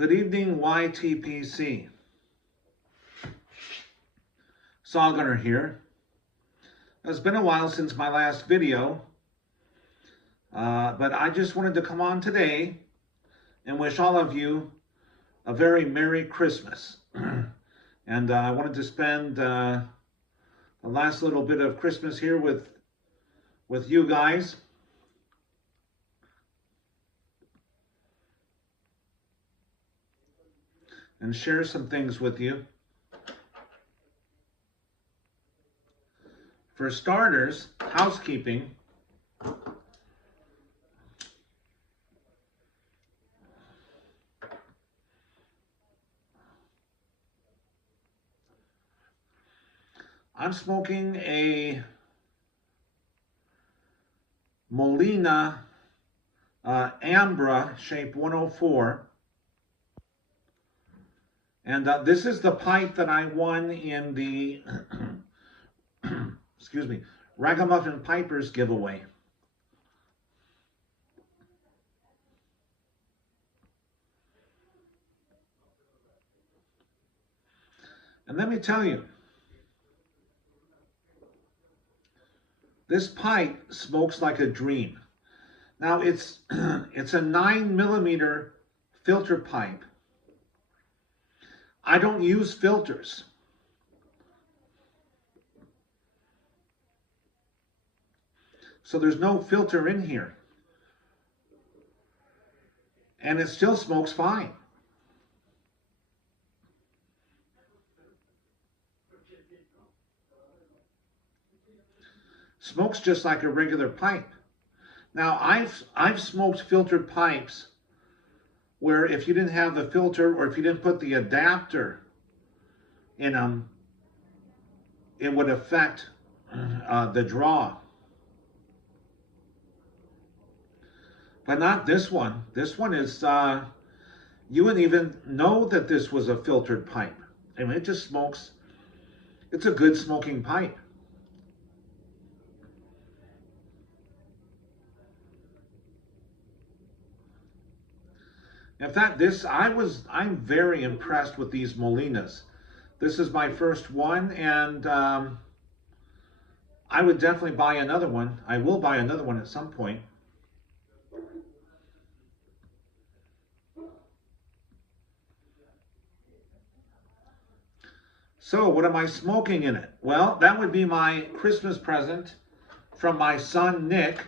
Good evening, YTPC. Saw Gunner here. It's been a while since my last video, but I just wanted to come on today and wish all of you a very Merry Christmas. And I wanted to spend the last little bit of Christmas here with you guys. And share some things with you. For starters, housekeeping. I'm smoking a Molina Ambra Shape 104. And this is the pipe that I won in the, excuse me, Ragamuffin Pipers giveaway. And let me tell you, this pipe smokes like a dream. Now it's a 9mm filter pipe. I don't use filters. So there's no filter in here. And it still smokes fine. Smokes just like a regular pipe. Now I've smoked filtered pipes where if you didn't have the filter or if you didn't put the adapter in them, it would affect the draw. But not this one. This one is, you wouldn't even know that this was a filtered pipe. I mean, it just smokes, it's a good smoking pipe. In fact, I'm very impressed with these Molinas. This is my first one, and I would definitely buy another one. I will buy another one at some point. So, what am I smoking in it? Well, that would be my Christmas present from my son, Nick.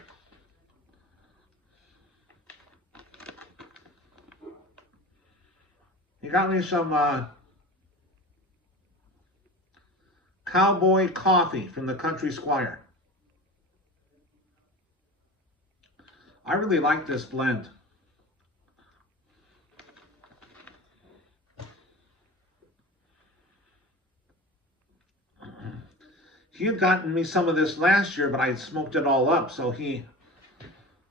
He got me some cowboy coffee from the Country Squire. I really like this blend. He had gotten me some of this last year, but I smoked it all up, so he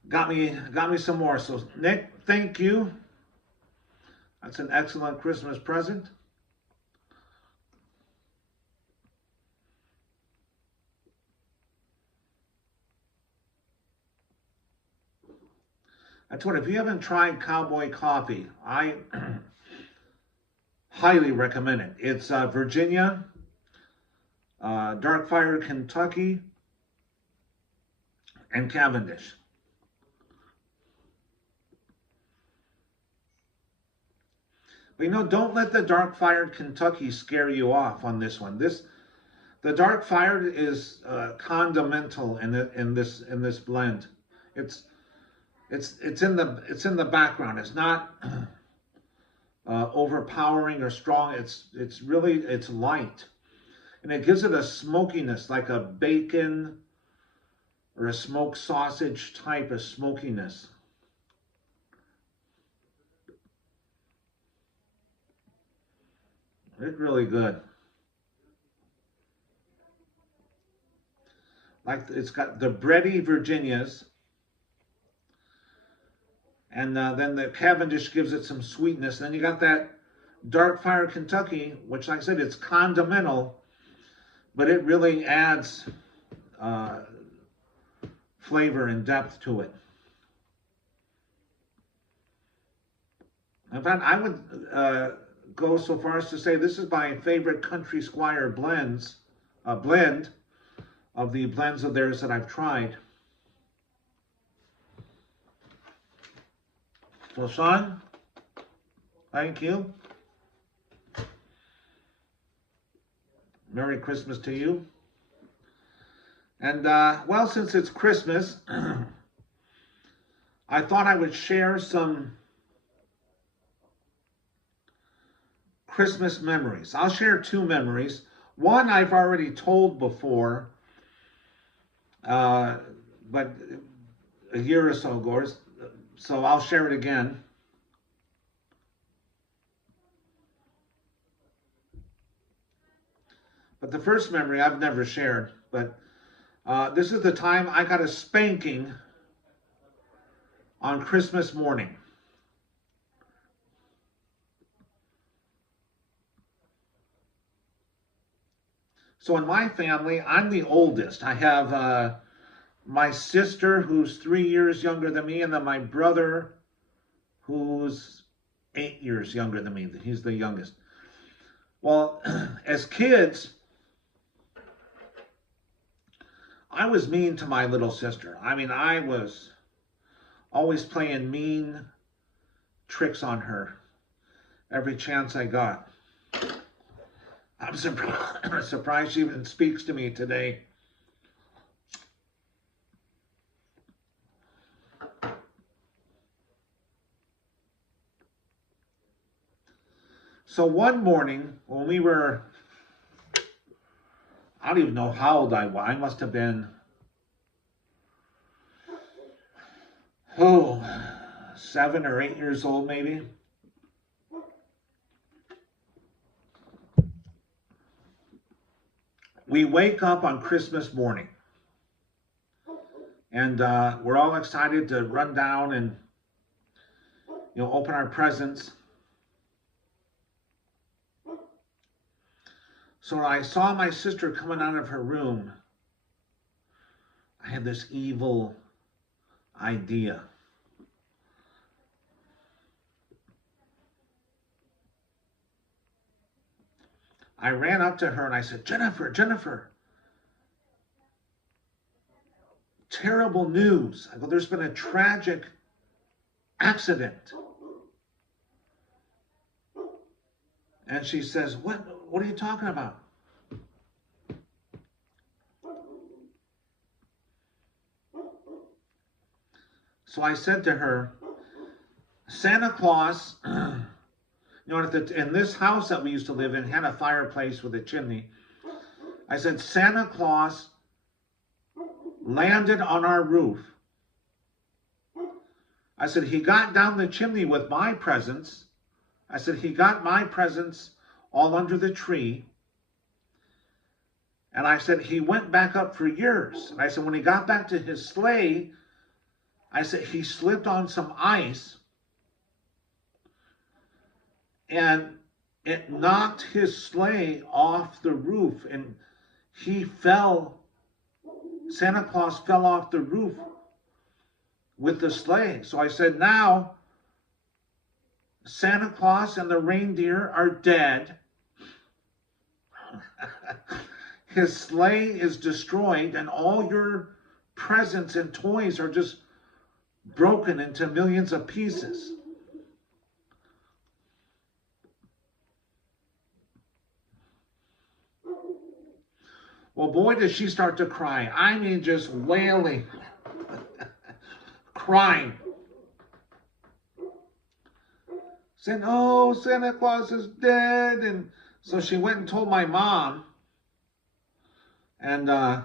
got me some more. So Nick, thank you. That's an excellent Christmas present. I told you, if you haven't tried cowboy coffee, I highly recommend it. It's Virginia, Dark Fire, Kentucky, and Cavendish. But you know, don't let the Dark Fired Kentucky scare you off on this one. The Dark Fired is condimental in this blend. It's in the background. It's not overpowering or strong. It's light, and it gives it a smokiness like a bacon or a smoked sausage type of smokiness. It's really good. Like it's got the bready Virginias, and then the Cavendish gives it some sweetness. And then you got that Dark Fire Kentucky, which, like I said, it's condimental, but it really adds flavor and depth to it. In fact, I would go so far as to say this is my favorite Country Squire blend of the blends of theirs that I've tried. So, Sean, thank you. Merry Christmas to you. And, well, since it's Christmas, I thought I would share some Christmas memories. I'll share two memories. One I've already told before, but a year or so ago, so I'll share it again. But the first memory I've never shared, but this is the time I got a spanking on Christmas morning. So in my family, I'm the oldest. I have my sister who's 3 years younger than me, and then my brother who's 8 years younger than me. He's the youngest. Well, as kids, I was mean to my little sister. I mean, I was always playing mean tricks on her every chance I got. I'm surprised she even speaks to me today. So one morning when we were, I don't even know how old I was. I must have been, 7 or 8 years old maybe. We wake up on Christmas morning, and we're all excited to run down and open our presents. So when I saw my sister coming out of her room, I had this evil idea. I ran up to her and I said, Jennifer, terrible news. I go, there's been a tragic accident. And she says, what are you talking about? So I said to her, Santa Claus, in this house that we used to live in, had a fireplace with a chimney. I said, Santa Claus landed on our roof. I said, he got down the chimney with my presents. I said, he got my presents all under the tree. And I said, he went back up for yours. And I said, when he got back to his sleigh, I said, he slipped on some ice and it knocked his sleigh off the roof, and Santa Claus fell off the roof with the sleigh. So I said, now Santa Claus and the reindeer are dead. His sleigh is destroyed, and all your presents and toys are just broken into millions of pieces. Well, boy, did she start to cry. I mean, just wailing, crying. Saying, oh, Santa Claus is dead. And so she went and told my mom. And of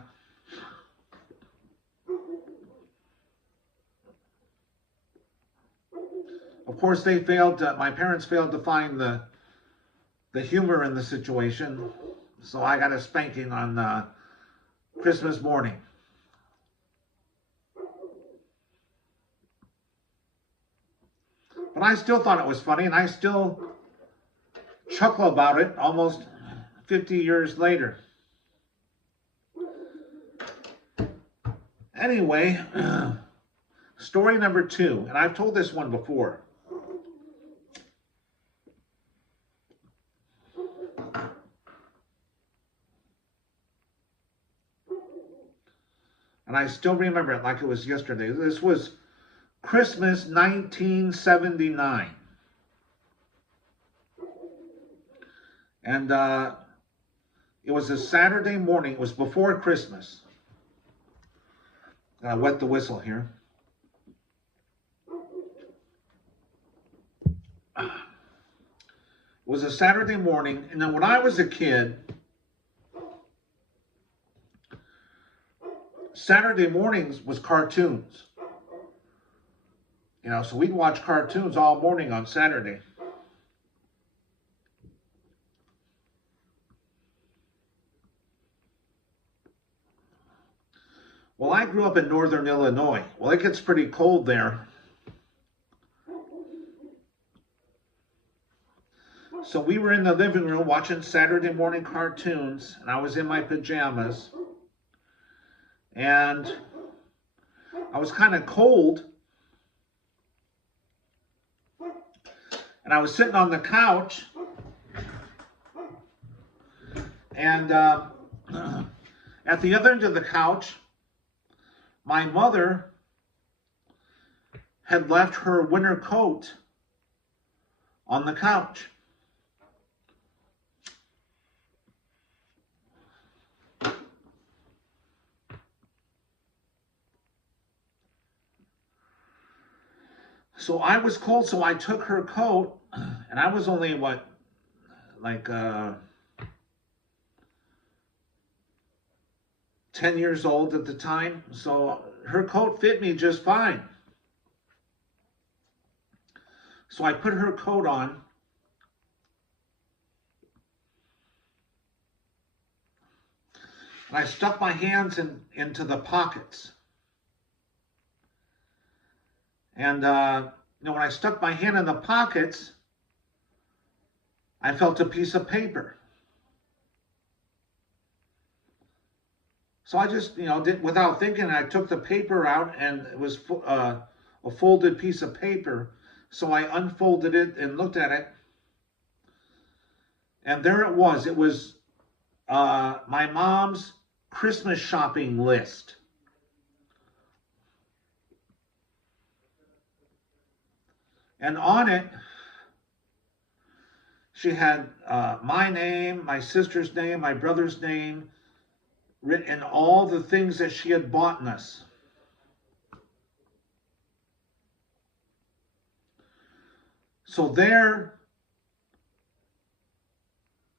course, my parents failed to find the humor in the situation. So I got a spanking on Christmas morning. But I still thought it was funny, and I still chuckle about it almost 50 years later. Anyway, story number 2, and I've told this one before. And I still remember it like it was yesterday. This was Christmas 1979. And it was a Saturday morning. It was before Christmas. And I wet the whistle here. It was a Saturday morning. And then when I was a kid, Saturday mornings was cartoons. You know, so we'd watch cartoons all morning on Saturday. Well, I grew up in northern Illinois. Well, it gets pretty cold there. So we were in the living room watching Saturday morning cartoons, and I was in my pajamas. And I was kind of cold. And I was sitting on the couch. And at the other end of the couch, my mother had left her winter coat on the couch. So I was cold, so I took her coat, and I was only, what, like 10 years old at the time, so her coat fit me just fine. So I put her coat on, and I stuck my hands into the pockets. And you know, when I stuck my hand in the pockets, I felt a piece of paper. So I just, you know, without thinking, I took the paper out, and it was a folded piece of paper. So I unfolded it and looked at it. And there it was. It was my mom's Christmas shopping list. And on it, she had my name, my sister's name, my brother's name, written all the things that she had bought us. So there,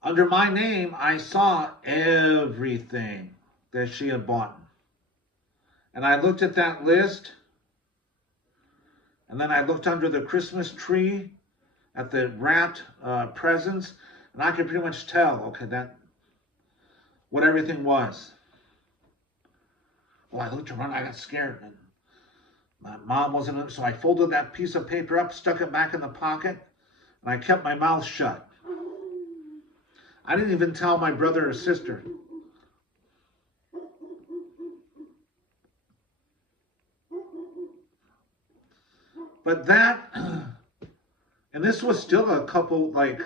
under my name, I saw everything that she had bought. And I looked at that list, and then I looked under the Christmas tree at the wrapped presents, and I could pretty much tell, okay, what everything was. Well, I looked around, I got scared, and my mom wasn't in, so I folded that piece of paper up, stuck it back in the pocket, and I kept my mouth shut. I didn't even tell my brother or sister. But that, and this was still a couple, like,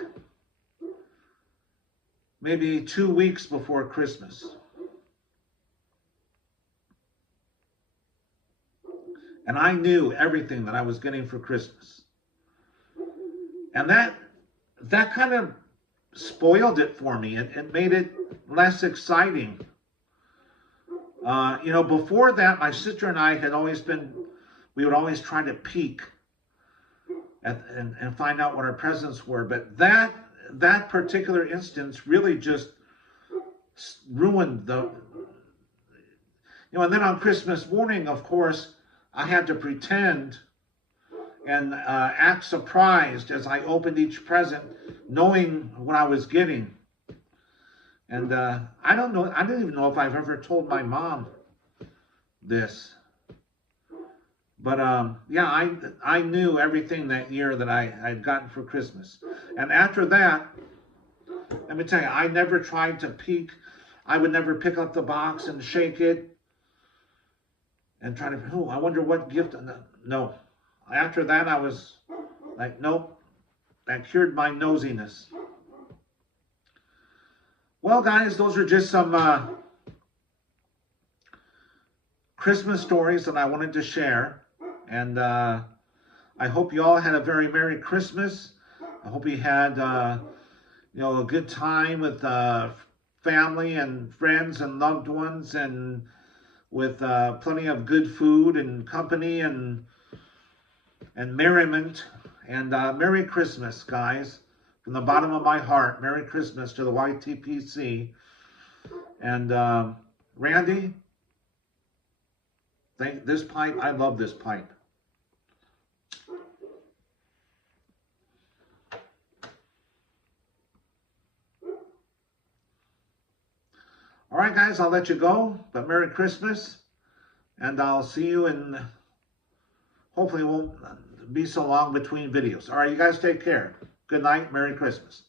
maybe 2 weeks before Christmas. And I knew everything that I was getting for Christmas. And that kind of spoiled it for me. It made it less exciting. You know, before that, my sister and I had always been, we would always try to peek and find out what our presents were. But that particular instance really just ruined the, you know, and then on Christmas morning, of course, I had to pretend and act surprised as I opened each present, knowing what I was getting. And I don't know, I didn't even know if I've ever told my mom this. But yeah, I knew everything that year that I'd gotten for Christmas. And after that, let me tell you, I never tried to peek. I would never pick up the box and shake it and try to, oh, I wonder what gift. No. After that, I was like, nope, that cured my nosiness. Well, guys, those are just some Christmas stories that I wanted to share. And I hope you all had a very Merry Christmas. I hope you had, a good time with family and friends and loved ones, and with plenty of good food and company and merriment. And Merry Christmas, guys. From the bottom of my heart, Merry Christmas to the YTPC. And Randy, this pipe, I love this pipe. All right, guys, I'll let you go, but Merry Christmas, and I'll see you in, hopefully it won't be so long between videos. All right, you guys take care. Good night, Merry Christmas.